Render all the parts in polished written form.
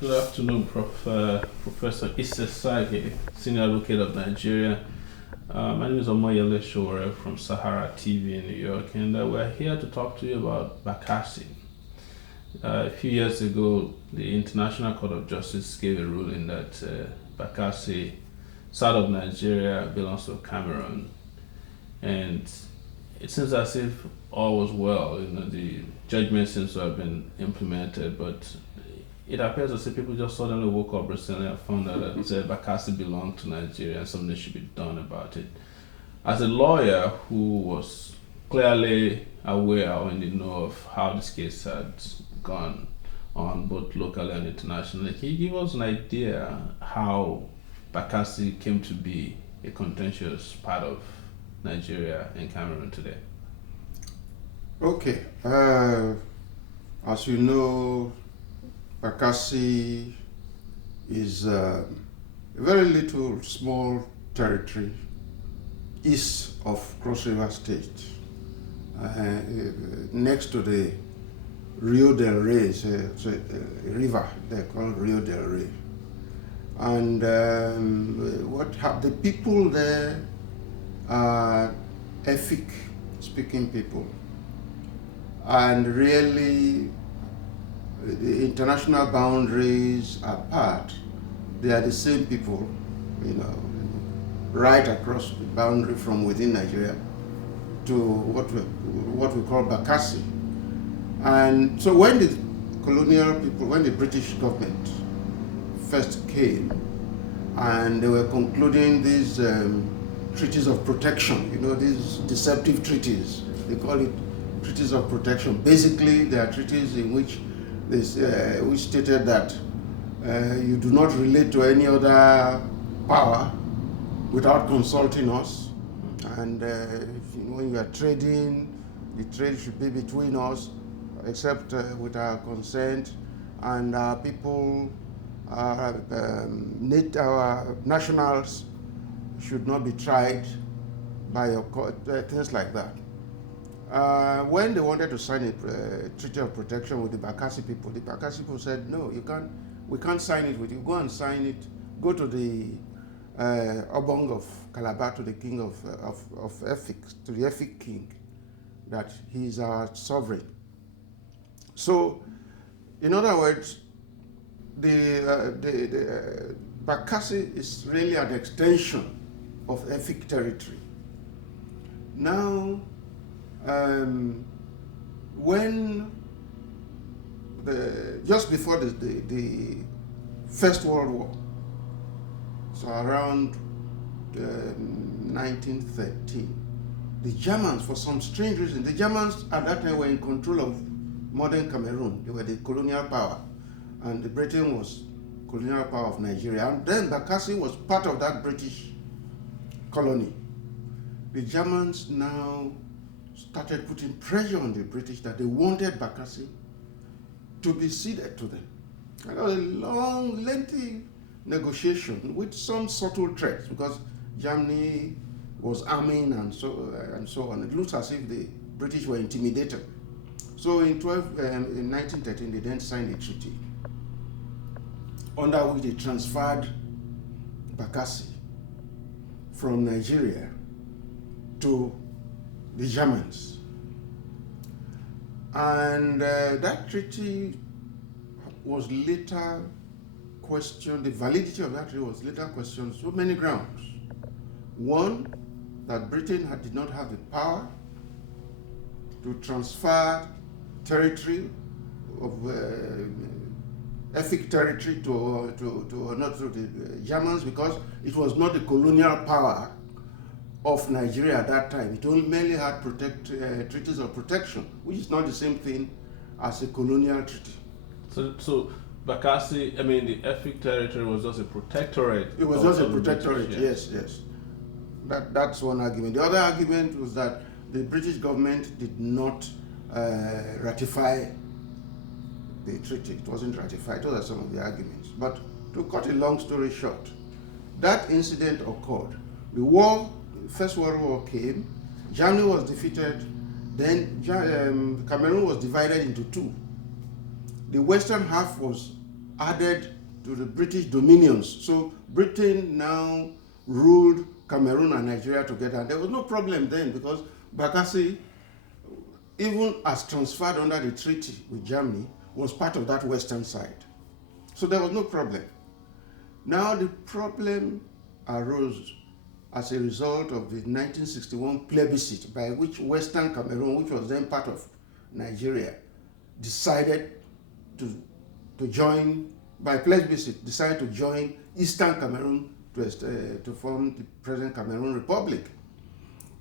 Good afternoon, Professor Sagay, Senior Advocate of Nigeria. My name is Omoyele Shore from Sahara TV in New York, and we're here to talk to you about Bakassi. A few years ago, the International Court of Justice gave a ruling that Bakassi, south of Nigeria, belongs to Cameroon, and it seems as if all was well. The judgment seems to have been implemented, but it appears as if people just suddenly woke up recently and found out that Bakassi belonged to Nigeria and something should be done about it. As a lawyer who was clearly aware or in the know of how this case had gone on both locally and internationally, can you give us an idea how Bakassi came to be a contentious part of Nigeria and Cameroon today? Okay. As you know, Bakassi is a very little small territory east of Cross River State, next to the Rio del Rey. It's a river they call Rio del Rey. And the people there are Efik speaking people. And really, the international boundaries apart, they are the same people, right across the boundary from within Nigeria to what we call Bakassi. And so when the British government first came and they were concluding these treaties of protection, these deceptive treaties, they call it treaties of protection. Basically, they are treaties in which which stated that you do not relate to any other power without consulting us, and when you are trading, the trade should be between us, except with our consent, and our people, our nationals should not be tried by your court, things like that. When they wanted to sign a treaty of protection with the Bakassi people said, no, you can't. We can't sign it with you. Go and sign it. Go to the Obong of Calabar, to the king of Efik, to the Efik king, that he is our sovereign. So, in other words, the Bakassi is really an extension of Efik territory. Now, when just before the First World War, so around 1913, the Germans, for some strange reason, the Germans at that time were in control of modern Cameroon. They were the colonial power, and the Britain was colonial power of Nigeria. And then Bakassi was part of that British colony. The Germans now started putting pressure on the British that they wanted Bakassi to be ceded to them. And there was a long, lengthy negotiation with some subtle threats, because Germany was arming and so on. It looks as if the British were intimidated. So in 1913, they then signed a treaty under which they transferred Bakassi from Nigeria to the Germans. And that treaty was later questioned, the validity of that treaty was later questioned on so many grounds. One, that Britain did not have the power to transfer territory of Efik territory to the Germans, because it was not the colonial power of Nigeria at that time. It only mainly had treaties of protection, which is not the same thing as a colonial treaty. So Bakassi, the Efik territory was just a protectorate. It was just a protectorate, yes. That's one argument. The other argument was that the British government did not ratify the treaty. It wasn't ratified. Those are some of the arguments. But to cut a long story short, that incident occurred. The First World War came, Germany was defeated, then Cameroon was divided into two. The western half was added to the British dominions. So Britain now ruled Cameroon and Nigeria together. And there was no problem then because Bakassi, even as transferred under the treaty with Germany, was part of that western side. So there was no problem. Now the problem arose as a result of the 1961 plebiscite by which Western Cameroon, which was then part of Nigeria, decided to join, by plebiscite, decided to join Eastern Cameroon to form the present Cameroon Republic.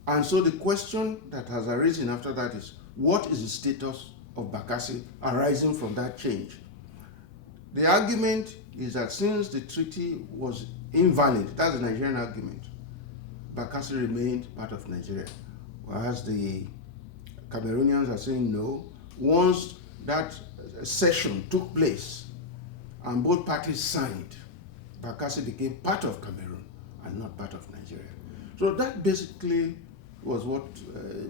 And so the question that has arisen after that is, what is the status of Bakassi arising from that change? The argument is that since the treaty was invalid, that's the Nigerian argument, Bakassi remained part of Nigeria, whereas the Cameroonians are saying no. Once that session took place and both parties signed, Bakassi became part of Cameroon and not part of Nigeria. So that basically was what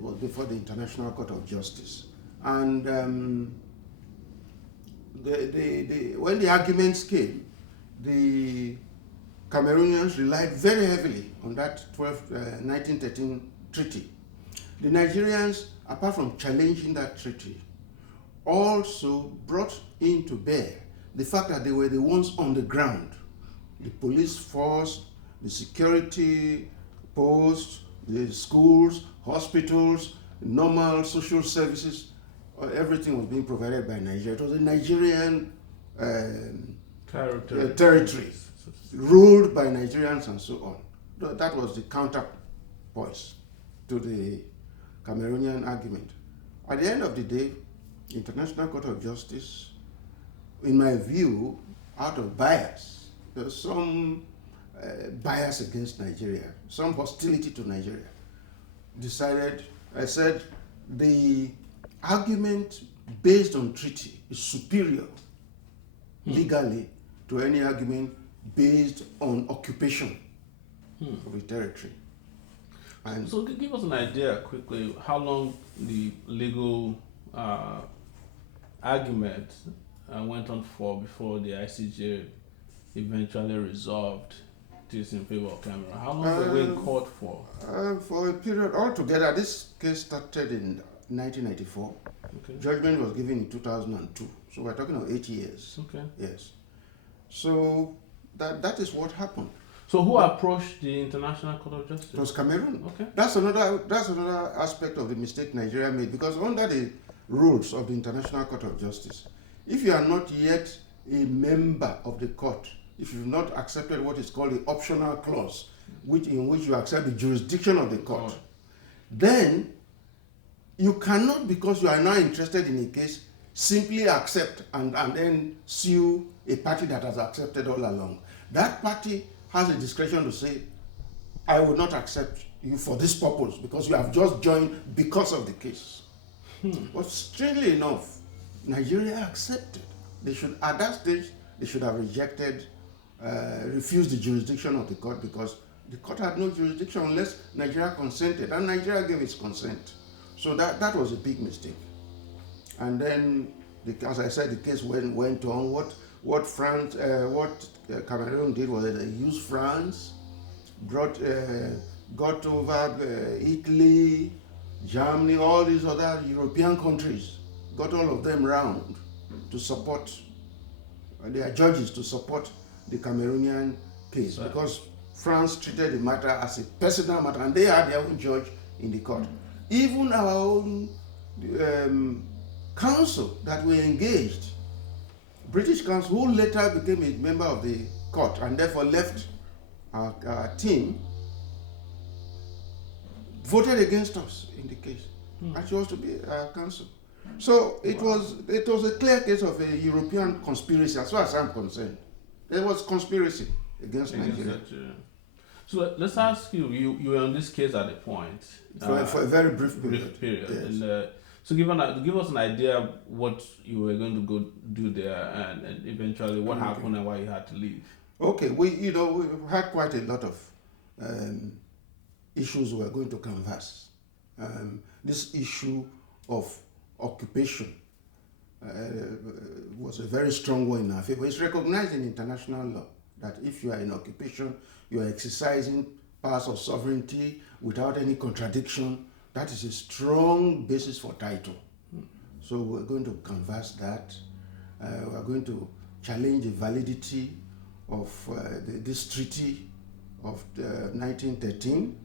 was before the International Court of Justice. And when the arguments came, the Cameroonians relied very heavily on that 1913 treaty. The Nigerians, apart from challenging that treaty, also brought into bear the fact that they were the ones on the ground. The police force, the security posts, the schools, hospitals, normal social services, everything was being provided by Nigeria. It was a Nigerian territory ruled by Nigerians and so on. That was the counterpoise to the Cameroonian argument. At the end of the day, International Court of Justice, in my view, out of bias, there's some bias against Nigeria, some hostility to Nigeria, said the argument based on treaty is superior legally to any argument based on occupation of the territory. And so give us an idea quickly how long the legal argument went on for before the ICJ eventually resolved this in favor of Cameroon. How long were we in court for? For a period altogether. This case started in 1994. Okay. Judgment was given in 2002. So we're talking of 8 years. Okay. Yes. So that is what happened. So who approached the International Court of Justice? It was Cameroon. Okay. That's another aspect of the mistake Nigeria made, because under the rules of the International Court of Justice, if you are not yet a member of the court, if you've not accepted what is called the optional clause, in which you accept the jurisdiction of the court, then you cannot, because you are now interested in a case, simply accept and then sue a party that has accepted all along. That party has a discretion to say, I will not accept you for this purpose because you have just joined because of the case. But strangely enough, Nigeria accepted. They should, at that stage, they should have refused the jurisdiction of the court, because the court had no jurisdiction unless Nigeria consented, and Nigeria gave its consent. So that was a big mistake. And then, as I said, the case went on. What Cameroon did was they used France, got over Italy, Germany, all these other European countries, got all of them round to support their judges to support the Cameroonian case, because France treated the matter as a personal matter, and they had their own judge in the court. Even our own counsel that we engaged, British counsel, who later became a member of the court and therefore left our team, voted against us in the case. And she was to be our counsel. So it was a clear case of a European conspiracy, as far as I'm concerned. There was conspiracy against Nigeria. So let's ask you, you were on this case at a point. For a very brief period. Yes. And, so give us an idea what you were going to go do there, and eventually what happened and why you had to leave. Okay, we had quite a lot of issues we were going to canvass. This issue of occupation was a very strong one in our favor. It's recognized in international law that if you are in occupation, you are exercising powers of sovereignty without any contradiction. That is a strong basis for title. So we're going to canvass that. We're going to challenge the validity of this treaty of 1913.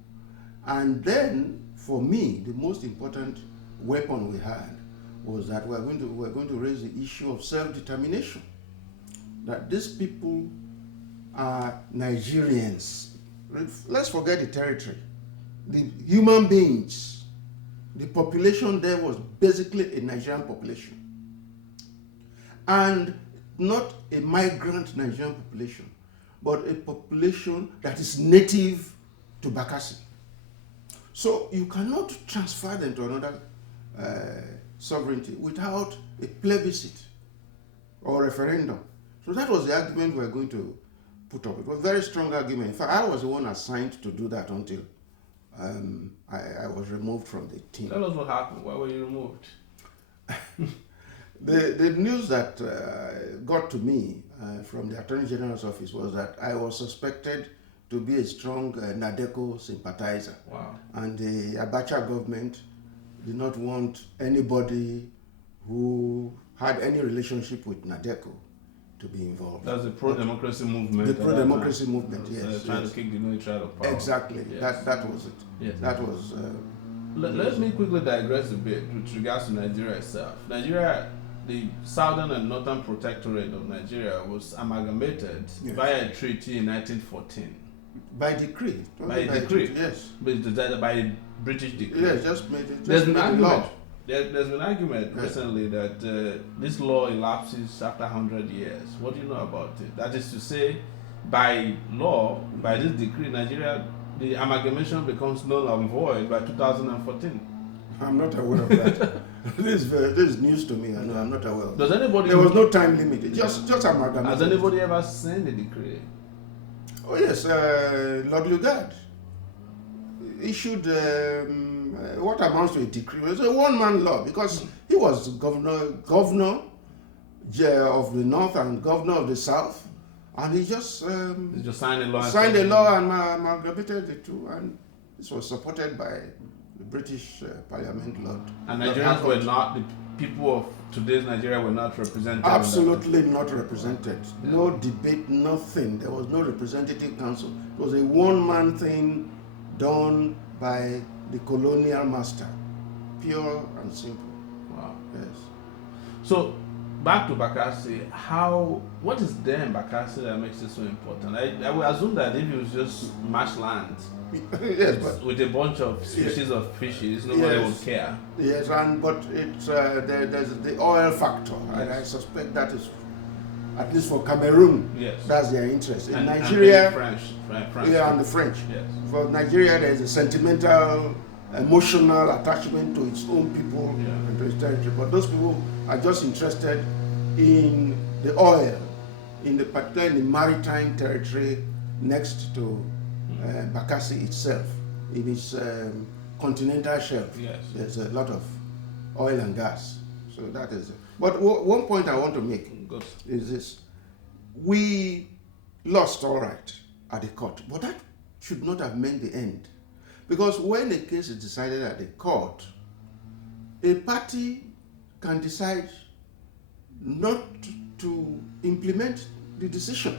And then, for me, the most important weapon we had was that we're going to raise the issue of self-determination. That these people are Nigerians. Let's forget the territory. The human beings, the population there was basically a Nigerian population. And not a migrant Nigerian population, but a population that is native to Bakassi. So you cannot transfer them to another sovereignty without a plebiscite or referendum. So that was the argument we were going to put up. It was a very strong argument. In fact, I was the one assigned to do that until I was removed from the team. Tell us what happened. Why were you removed? The news that got to me from the Attorney General's office was that I was suspected to be a strong Nadeco sympathizer. Wow. And the Abacha government did not want anybody who had any relationship with Nadeco to be involved. That's the pro-democracy movement. The pro-democracy movement, yes. Trying to kick the military out of power. Exactly. Yes. That was it. Yes. That was... Let me quickly digress a bit with regards to Nigeria itself. Nigeria, the southern and northern protectorate of Nigeria was amalgamated via a treaty in 1914. By decree. By decree? Yes. But by a British decree. Yes, just made it. There's been argument. There's been argument recently that this law elapses after 100 years. What do you know about it? That is to say, by law, by this decree, Nigeria, the amalgamation becomes null and void by 2014. I'm not aware of that. This is news to me. I know I'm not aware of Does anybody? There was no time limit. Just amalgamation. Has anybody ever signed the decree? Oh yes, Lord Lugard issued what amounts to a decree. It was a one-man law because he was governor of the north and governor of the south, and he just signed a law. Signed a law and amalgamated the two, and this was supported by the British Parliament, Lord. And Nigerians were not, the people of today's Nigeria were not represented. Absolutely not represented. Yeah. No debate, nothing. There was no representative council. It was a one-man thing done by the colonial master. Pure and simple. Wow. Yes. So, back to Bakassi, what is there in Bakassi that makes it so important? I would assume that if it was just marshland, yes, but with a bunch of species of fishes, nobody would care. Yes, but it's there's the oil factor, and I suspect that is, at least for Cameroon, that's their interest. In Nigeria, and French. And the French. Yes. For Nigeria, there is a sentimental, emotional attachment to its own people and to its territory. But those people are just interested in the oil, particularly in the maritime territory next to Bakassi itself, in its continental shelf. Yes. There's a lot of oil and gas. So that is it. But one point I want to make is this. We lost, all right, at the court, but that should not have meant the end. Because when a case is decided at the court, a party can decide not to implement the decision.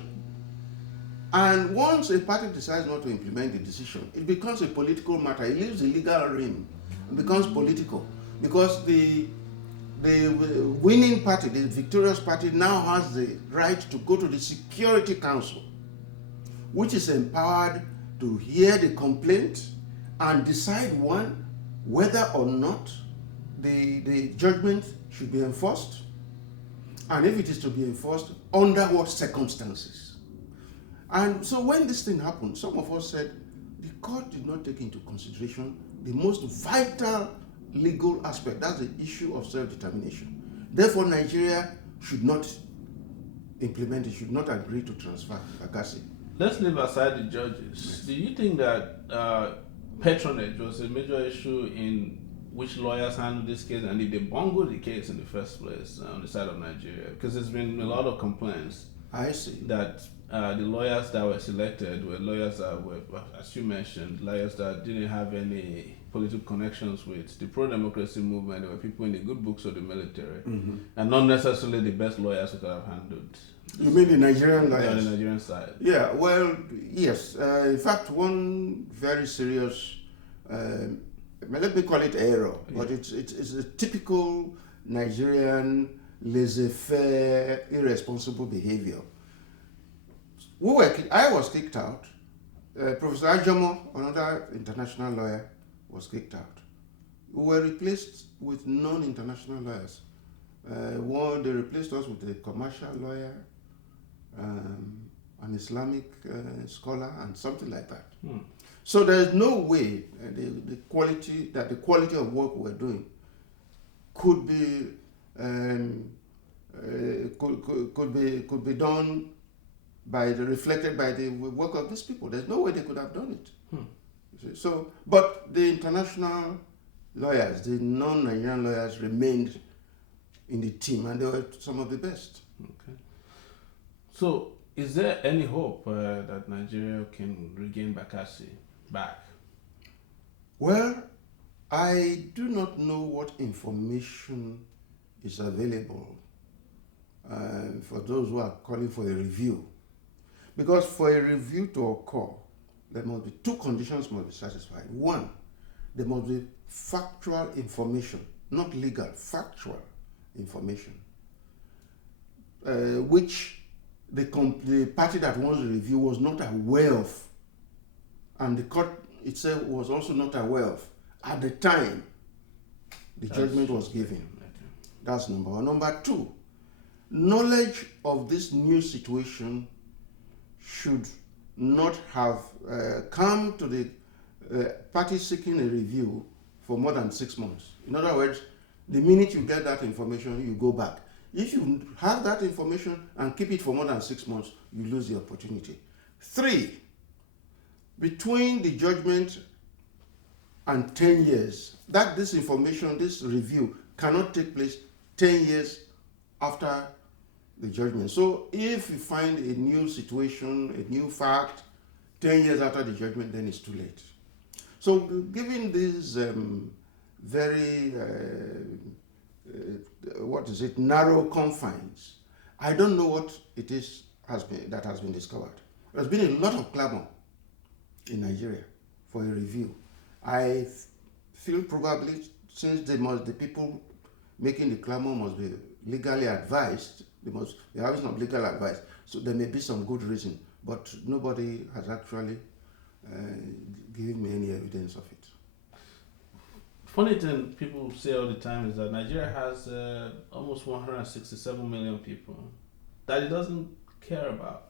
And once a party decides not to implement the decision, it becomes a political matter. It leaves the legal realm and becomes political. Because the winning party, the victorious party, now has the right to go to the Security Council, which is empowered to hear the complaint and decide, one, whether or not the judgment should be enforced, and if it is to be enforced, under what circumstances. And so when this thing happened, some of us said the court did not take into consideration the most vital legal aspect. That's the issue of self-determination. Therefore, Nigeria should not implement it, should not agree to transfer Bakassi. Let's leave aside the judges. Do you think that patronage was a major issue in which lawyers handle this case and if they bungled the case in the first place on the side of Nigeria, because there's been a lot of complaints. I see. That the lawyers that were selected were lawyers that were, as you mentioned, lawyers that didn't have any political connections with the pro-democracy movement. They were people in the good books of the military, and not necessarily the best lawyers who could have handled. You mean the Nigerian lawyers? The Nigerian side. Yeah, well, yes. In fact, one very serious, let me call it error, but it's a typical Nigerian laissez-faire, irresponsible behavior. I was kicked out. Professor Ajomo, another international lawyer, was kicked out. We were replaced with non-international lawyers. They replaced us with a commercial lawyer, an Islamic scholar, and something like that. So there is no way the quality of work we're doing could be could be done reflected by the work of these people. There's no way they could have done it. So, but the international lawyers, the non-Nigerian lawyers, remained in the team, and they were some of the best. Okay. So, is there any hope that Nigeria can regain Bakassi back? Well, I do not know what information is available for those who are calling for a review. Because for a review to occur, there must be two conditions must be satisfied. One, there must be factual information, not legal, factual information, which the party that wants the review was not aware of, and the court itself was also not aware of at the time the judgment was given. That's number one. Number two, knowledge of this new situation should not have come to the party seeking a review for more than 6 months. In other words, the minute you get that information, you go back. If you have that information and keep it for more than 6 months, you lose the opportunity. 3, between the judgment and 10 years, this information, this review cannot take place 10 years after the judgment. So if you find a new situation, a new fact, 10 years after the judgment, then it's too late. So given these very, narrow confines, I don't know what it is that has been discovered. There's been a lot of clamor in Nigeria for a review. I feel probably since the people making the clamor must be legally advised, they have some legal advice, so there may be some good reason, but nobody has actually given me any evidence of it. Funny thing people say all the time is that Nigeria has almost 167 million people that it doesn't care about,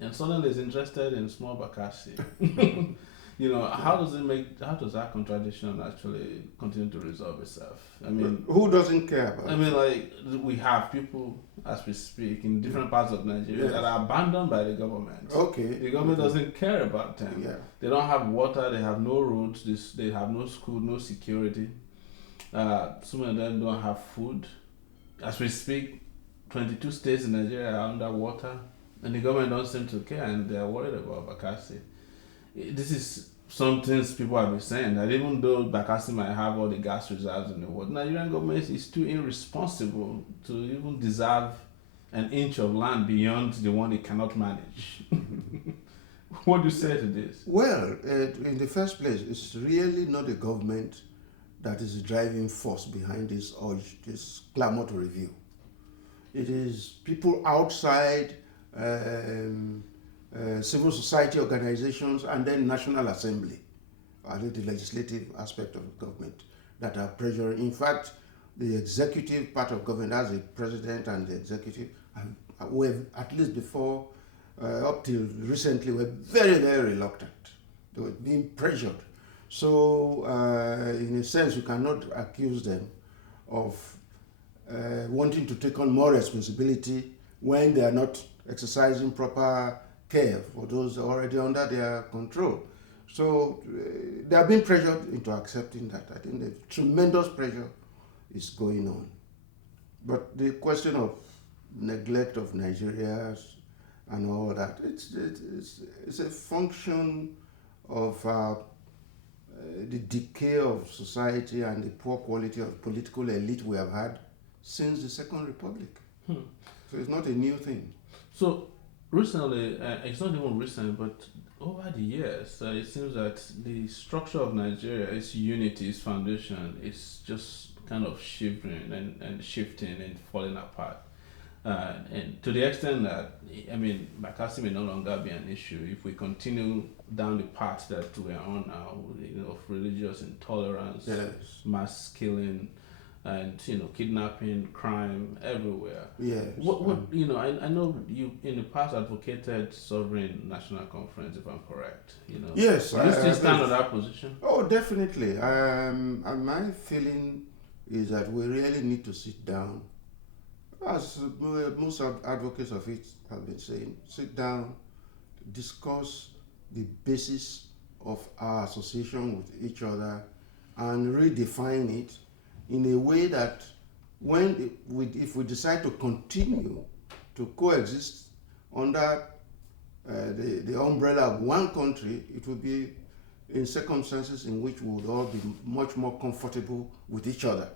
and suddenly is interested in small Bakassi. How does that contradiction actually continue to resolve itself? I mean, who doesn't care about it? I mean, we have people, as we speak, in different parts of Nigeria that are abandoned by the government. Okay. The government doesn't care about them. Yeah. They don't have water, they have no roads, they have no school, no security. Some of them don't have food. As we speak, 22 states in Nigeria are underwater, and the government don't seem to care, and they're worried about Bakassi. This is some things people have been saying, that even though Bakassi might have all the gas reserves in the world, Nigerian government is too irresponsible to even deserve an inch of land beyond the one it cannot manage. What do you say to this? Well, in the first place, it's really not the government that is the driving force behind this clamor to review. It is people outside civil society organizations and then National Assembly, the legislative aspect of the government, that are pressuring. In fact, the executive part of government, as the president and the executive, were, at least before, up till recently, were very, very reluctant. They were being pressured. So, in a sense, you cannot accuse them of wanting to take on more responsibility when they are not exercising proper care for those already under their control. So they are being pressured into accepting that. I think the tremendous pressure is going on. But the question of neglect of Nigerians and all that, it's a function of the decay of society and the poor quality of political elite we have had since the Second Republic. So it's not a new thing. So recently, it's not even recent, but over the years, it seems that the structure of Nigeria, its unity, its foundation, is just kind of shivering and shifting and falling apart. And to the extent that, I mean, Bakassi may no longer be an issue if we continue down the path that we are on now, of religious intolerance, Yes. mass killing, and kidnapping, crime everywhere. Yes. What I know you in the past advocated sovereign national conference, if I'm correct. Yes. Do you still stand on that position? Oh, definitely. And my feeling is that we really need to sit down, as most advocates of it have been saying, sit down, discuss the basis of our association with each other, and redefine it in a way that if we decide to continue to coexist under the umbrella of one country, it will be in circumstances in which we would all be much more comfortable with each other.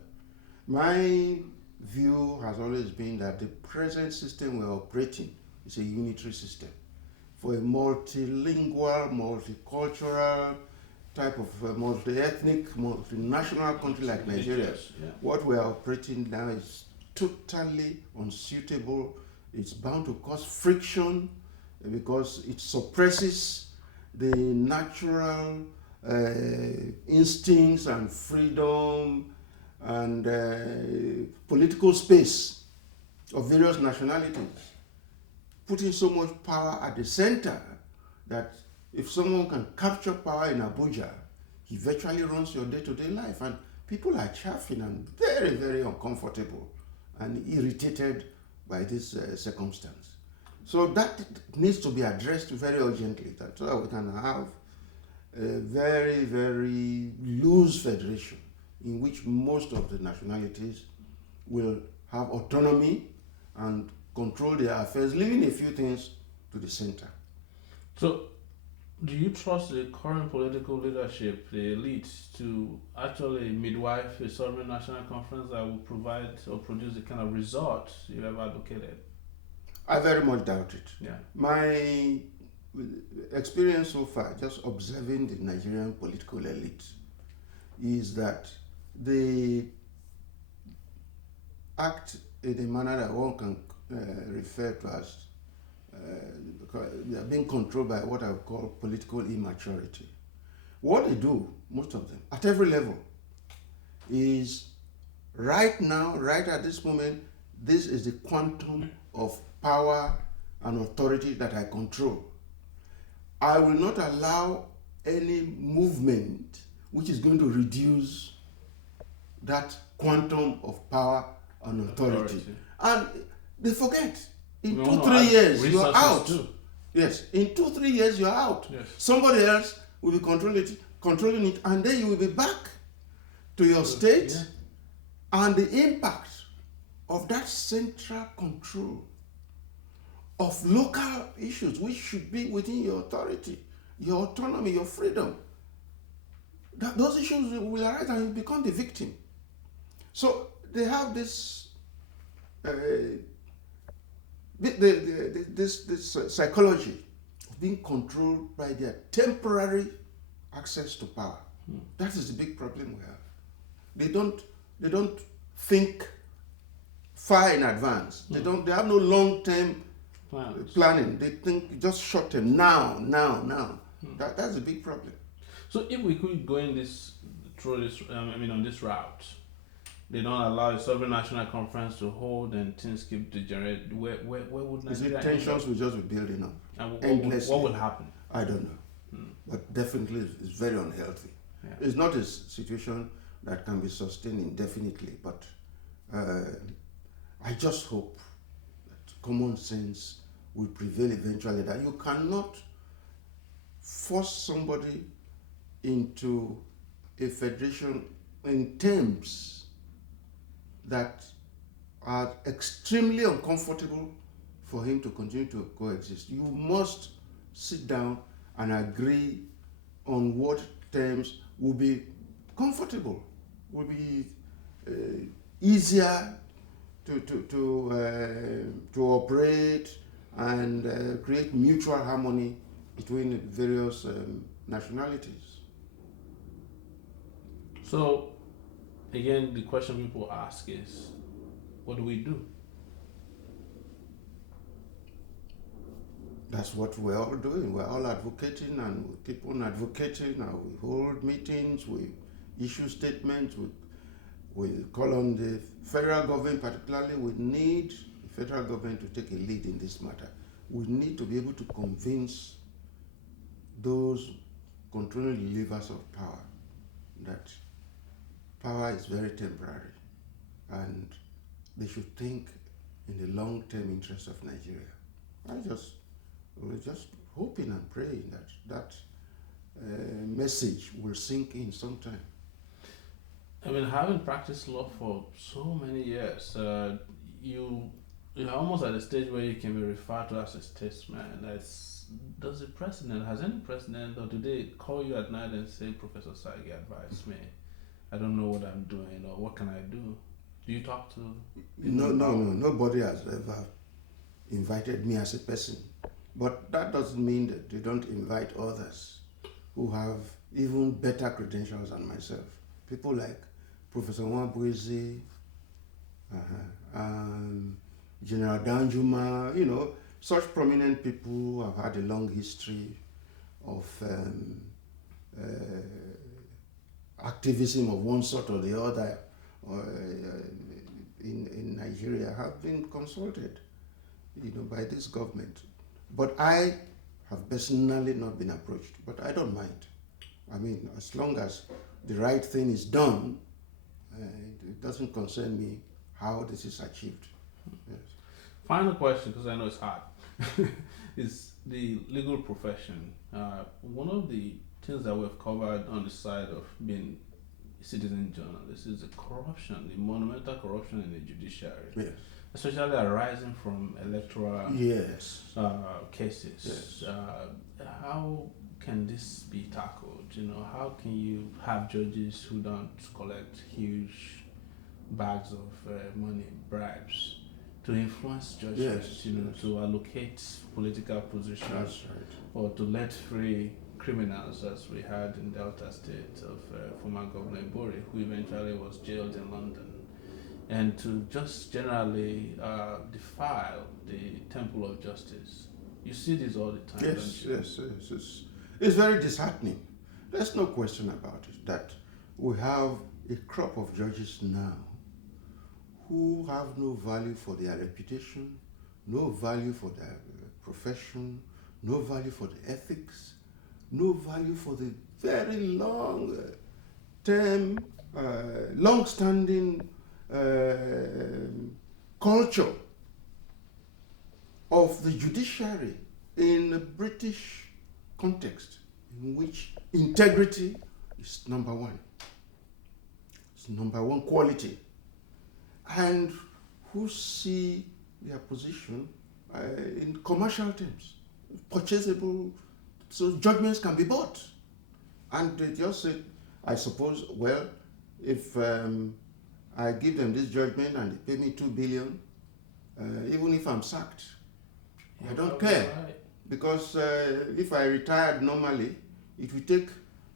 My view has always been that the present system we're operating is a unitary system. For a multilingual, multicultural type of multi-ethnic, multinational country like Nigeria, what we are operating now is totally unsuitable. It's bound to cause friction because it suppresses the natural instincts and freedom and political space of various nationalities, putting so much power at the center that if someone can capture power in Abuja, he virtually runs your day-to-day life, and people are chafing and very, very uncomfortable and irritated by this circumstance. So that needs to be addressed very urgently, so that we can have a very, very loose federation in which most of the nationalities will have autonomy and control their affairs, leaving a few things to the center. So, do you trust the current political leadership, the elite, to actually midwife a sovereign national conference that will provide or produce the kind of result you have advocated? I very much doubt it. Yeah. My experience so far, just observing the Nigerian political elite, is that they act in a manner that one can refer to as they are being controlled by what I would call political immaturity. What they do, most of them, at every level, is right now, right at this moment, this is the quantum of power and authority that I control. I will not allow any movement which is going to reduce that quantum of power and authority. And they forget. In 2-3 years, you're out. Too. Yes, in 2-3 years, you're out. Yes. Somebody else will be controlling it, and then you will be back to your state, and the impact of that central control of local issues, which should be within your authority, your autonomy, your freedom. Those issues will arise and you become the victim. So they have this this psychology of being controlled by their temporary access to power. That is the big problem we have. They don't think far in advance. They have no long-term planning. They think just short term, now. That's a big problem. So if we could go in on this route, they don't allow a sovereign national conference to hold and things keep degenerating. Where would Nigeria end? Tensions will just be building up. And what will happen? I don't know. But definitely it's very unhealthy. Yeah. It's not a situation that can be sustained indefinitely, but I just hope that common sense will prevail eventually, that you cannot force somebody into a federation in terms that are extremely uncomfortable for him to continue to coexist. You must sit down and agree on what terms will be comfortable, will be easier to operate and create mutual harmony between various nationalities. So, again, the question people ask is, what do we do? That's what we're all doing. We're all advocating, and we keep on advocating, and we hold meetings, we issue statements, we call on the federal government, particularly. We need the federal government to take a lead in this matter. We need to be able to convince those controlling the levers of power that power is very temporary and they should think in the long-term interest of Nigeria. We're just hoping and praying that message will sink in sometime. I mean, having practiced law for so many years, you're almost at a stage where you can be referred to as a statesman. Has any president, or do they call you at night and say, Professor Sagay, advise me? I don't know what I'm doing, or what can I do? Do you talk to people? No. Nobody has ever invited me as a person. But that doesn't mean that they don't invite others who have even better credentials than myself. People like Professor Nwabweze, General Danjuma, such prominent people who have had a long history of activism of one sort or the other in Nigeria have been consulted, by this government. But I have personally not been approached, but I don't mind. I mean, as long as the right thing is done, it doesn't concern me how this is achieved. Yes. Final question, because I know it's hard, is the legal profession. One of the things that we've covered on the side of being a citizen journalist is the corruption, the monumental corruption in the judiciary. Yes. Especially arising from electoral cases. Yes. How can this be tackled? How can you have judges who don't collect huge bags of money, bribes, to influence judgments, to allocate political positions? That's right. Or to let free criminals, as we had in Delta State of former Governor Ibori, who eventually was jailed in London, and to just generally defile the temple of justice. You see this all the time, don't you? Yes. It's very disheartening. There's no question about it that we have a crop of judges now who have no value for their reputation, no value for their profession, no value for the ethics, no value for the very long-standing culture of the judiciary in a British context, in which integrity is number one. It's number one quality. And who see their position in commercial terms, purchasable, so judgments can be bought. And they just say, I suppose, well, if I give them this judgment and they pay me 2 billion, even if I'm sacked, I don't care. Right. Because if I retired normally, it will take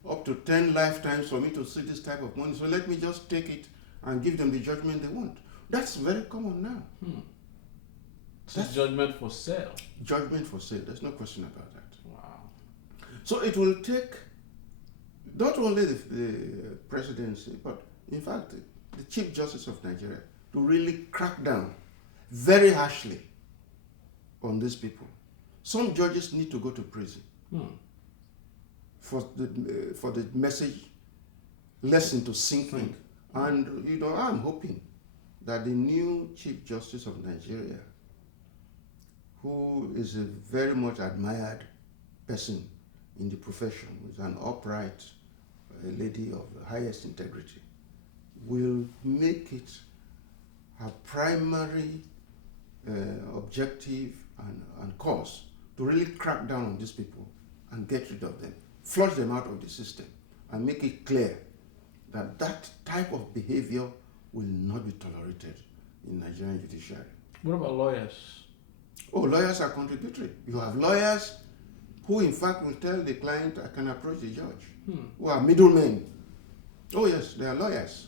up to 10 lifetimes for me to see this type of money. So let me just take it and give them the judgment they want. That's very common now. That's judgment for sale. Judgment for sale. There's no question about that. Wow. So it will take not only the presidency, but in fact the Chief Justice of Nigeria to really crack down very harshly on these people. Some judges need to go to prison for the message lesson to sink in. And I'm hoping that the new Chief Justice of Nigeria, who is a very much admired person in the profession, is an upright a lady of the highest integrity, will make it her primary objective and cause to really crack down on these people and get rid of them, flush them out of the system, and make it clear that that type of behavior will not be tolerated in Nigerian judiciary. What about lawyers? Oh, lawyers are contributory. You have lawyers who in fact will tell the client, I can approach the judge, who are middlemen. Oh yes, they are lawyers.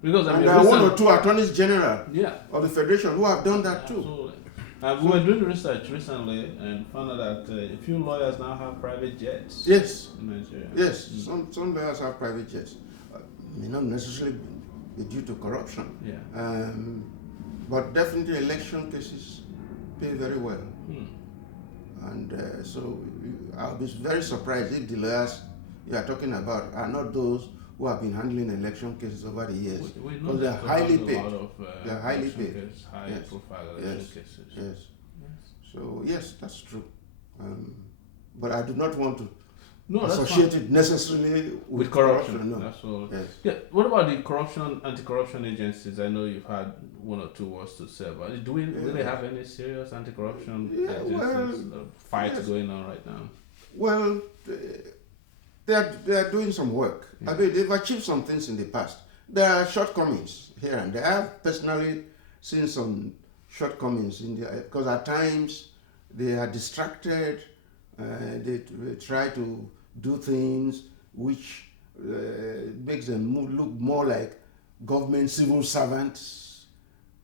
Because and there are one or two attorneys general of the federation who have done that too. Absolutely. We were doing research recently and found out that a few lawyers now have private jets. Yes. In Nigeria. Yes, some lawyers have private jets. May not necessarily be due to corruption. Yeah. But definitely election cases pay very well. And so I'll be very surprised if the lawyers you are talking about are not those who have been handling election cases over the years. Because they are highly paid. They are highly paid. High profile election cases. Yes. So yes, that's true. But I do not want to associate it necessarily with corruption. No. Absolutely. Yes. Yeah. What about the anti-corruption agencies? I know you've had one or two words to say about it. Do we really have any serious anti-corruption agencies fights going on right now? Well, they are doing some work. I mean, they've achieved some things in the past. There are shortcomings here and there. I have personally seen some shortcomings in because at times they are distracted. They try to do things which makes them look more like government civil servants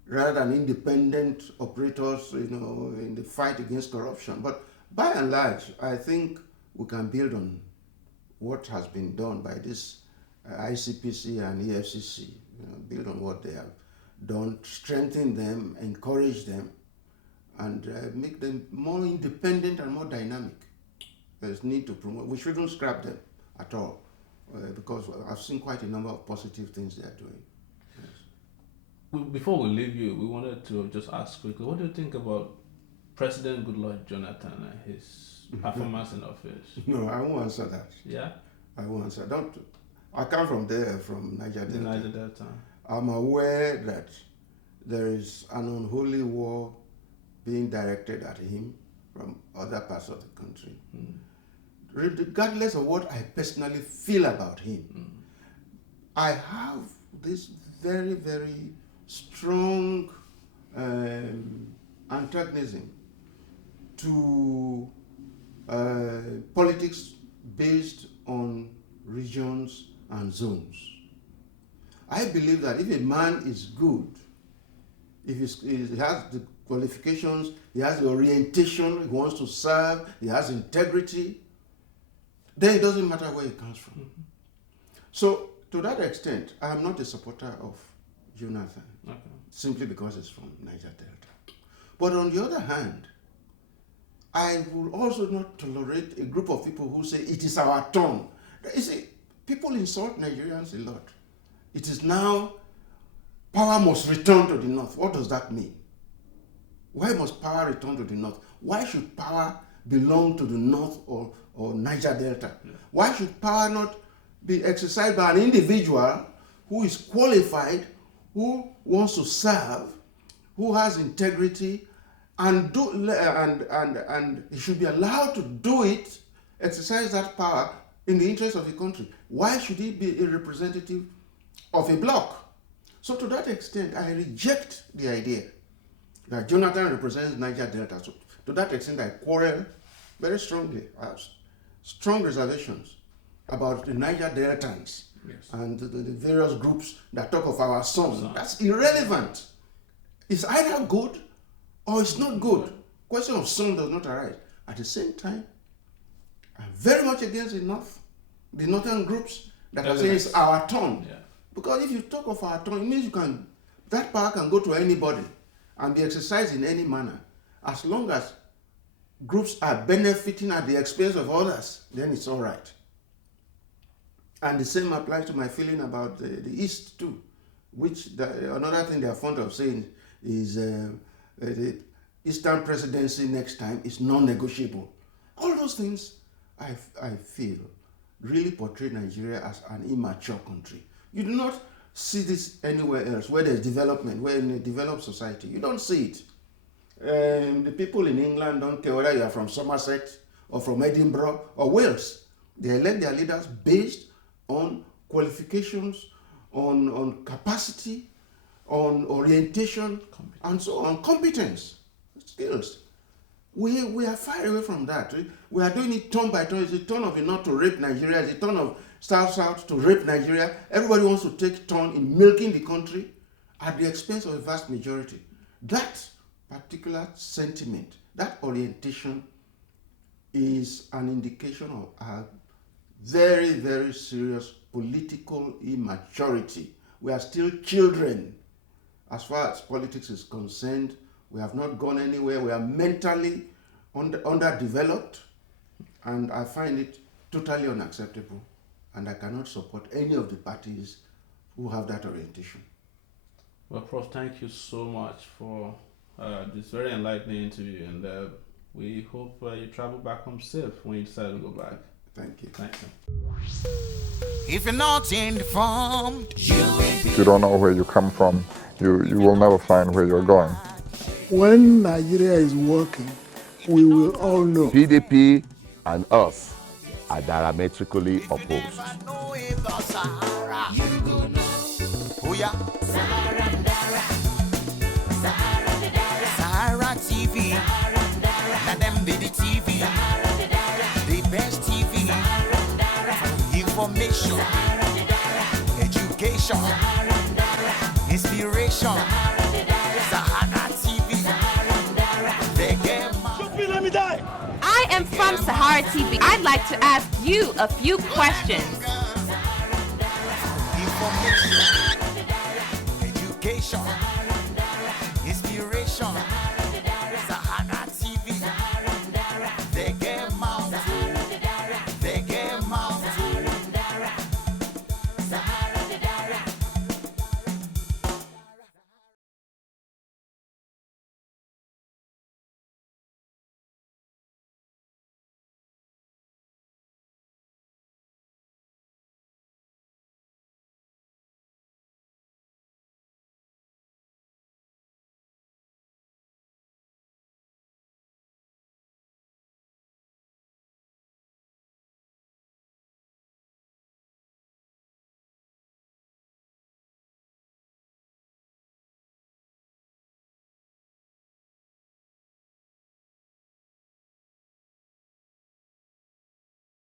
rather than independent operators, in the fight against corruption. But by and large, I think we can build on what has been done by this ICPC and EFCC, build on what they have done, strengthen them, encourage them, and make them more independent and more dynamic. There's need to promote. We shouldn't scrap them at all, because I've seen quite a number of positive things they are doing. Yes. Before we leave you, we wanted to just ask quickly, what do you think about President Goodluck Jonathan and his performance in office? No, I won't answer that. Yeah? I won't answer. I come from Niger Delta. Niger Delta. I'm aware that there is an unholy war being directed at him from other parts of the country. Regardless of what I personally feel about him, I have this very, very strong antagonism to politics based on regions and zones. I believe that if a man is good, if he has the qualifications, he has the orientation, he wants to serve, he has integrity, then it doesn't matter where he comes from. So to that extent, I am not a supporter of Jonathan, simply because he's from Niger Delta. But on the other hand, I will also not tolerate a group of people who say it is our turn. You see, people insult Nigerians a lot. It is now power must return to the north. What does that mean? Why must power return to the north? Why should power belong to the north or Niger Delta? Why should power not be exercised by an individual who is qualified, who wants to serve, who has integrity, and he should be allowed to do it, exercise that power in the interest of the country? Why should he be a representative of a bloc? So to that extent, I reject the idea that Jonathan represents Niger Delta. So to that extent, I quarrel very strongly. I have strong reservations about the Niger Deltans and the various groups that talk of our son. That's irrelevant. It's either good or it's not good. Question of son does not arise. At the same time, I'm very much against the northern groups that are saying it's our turn. Yeah. Because if you talk of our turn, it means that power can go to anybody and be exercised in any manner. As long as groups are benefiting at the expense of others, then it's all right. And the same applies to my feeling about the East too, which another thing they are fond of saying is the Eastern presidency next time is non-negotiable. All those things I feel really portray Nigeria as an immature country. You do not see this anywhere else where there's development, where in a developed society. You don't see it. The people in England don't care whether you are from Somerset or from Edinburgh or Wales. They elect their leaders based on qualifications, on capacity, on orientation, and so on, competence, skills. We are far away from that. We are doing it turn by turn. It's a turn of the north to rape Nigeria. It's a turn of south to rape Nigeria. Everybody wants to take turn in milking the country at the expense of a vast majority. That particular sentiment, that orientation is an indication of a very, very serious political immaturity. We are still children as far as politics is concerned. We have not gone anywhere. We are mentally underdeveloped, and I find it totally unacceptable, and I cannot support any of the parties who have that orientation. Well, Prof, thank you so much for this very enlightening interview, and we hope you travel back home safe when you decide to go back. Thank you. Thank you. If you're not informed, If you don't know where you come from, you will never find where you're going. When Nigeria is working, we will all know. PDP and us are diametrically opposed. oh yeah, Sahara TV, na them be the TV, the best TV, information, education, inspiration. Sahara TV, they get I am from Sahara TV. I'd like to ask you a few questions. information, education.